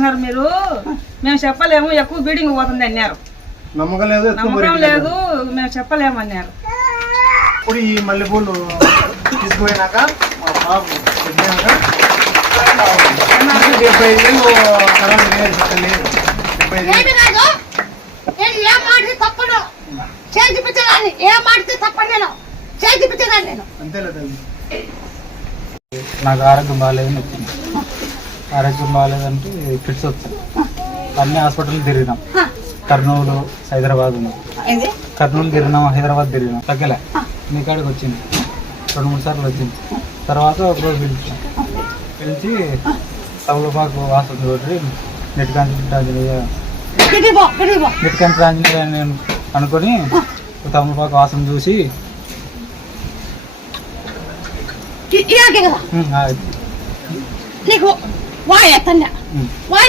ఇచ్చినారు మీరు, మేము చెప్పలేము, ఎక్కువ బీడింగ్ పోతుంది అన్నారు. నమ్మకం లేదు, మేము చెప్పలేమన్నారు. ఇప్పుడు ఈ మల్లెపూలు తీసుకుపోయినాక మా బాబు పెట్టినాక 75,000 తర్వాత లేదు. అంతేలే తల్లి. నాకు ఆరోగ్యం బాగాలేదని వచ్చింది. ఆరోగ్యం బాగాలేదంటే ఫిట్స్ వచ్చింది. అన్ని హాస్పిటల్ తిరిగినాం. కర్నూలు, హైదరాబాద్ ఉంది. కర్నూలు తిరిగినాం, హైదరాబాద్ తిరిగినాం, తగ్గలే. మీ కాడికి వచ్చింది 2-3 సార్లు వచ్చింది. తర్వాత ఒకరోజు పిలిచి తమలపాకు వాసన తోటి నెట్ కాంట్రాంజనేయ నేను అనుకొని తమలపాకు వాసన చూసి నీకు వాయ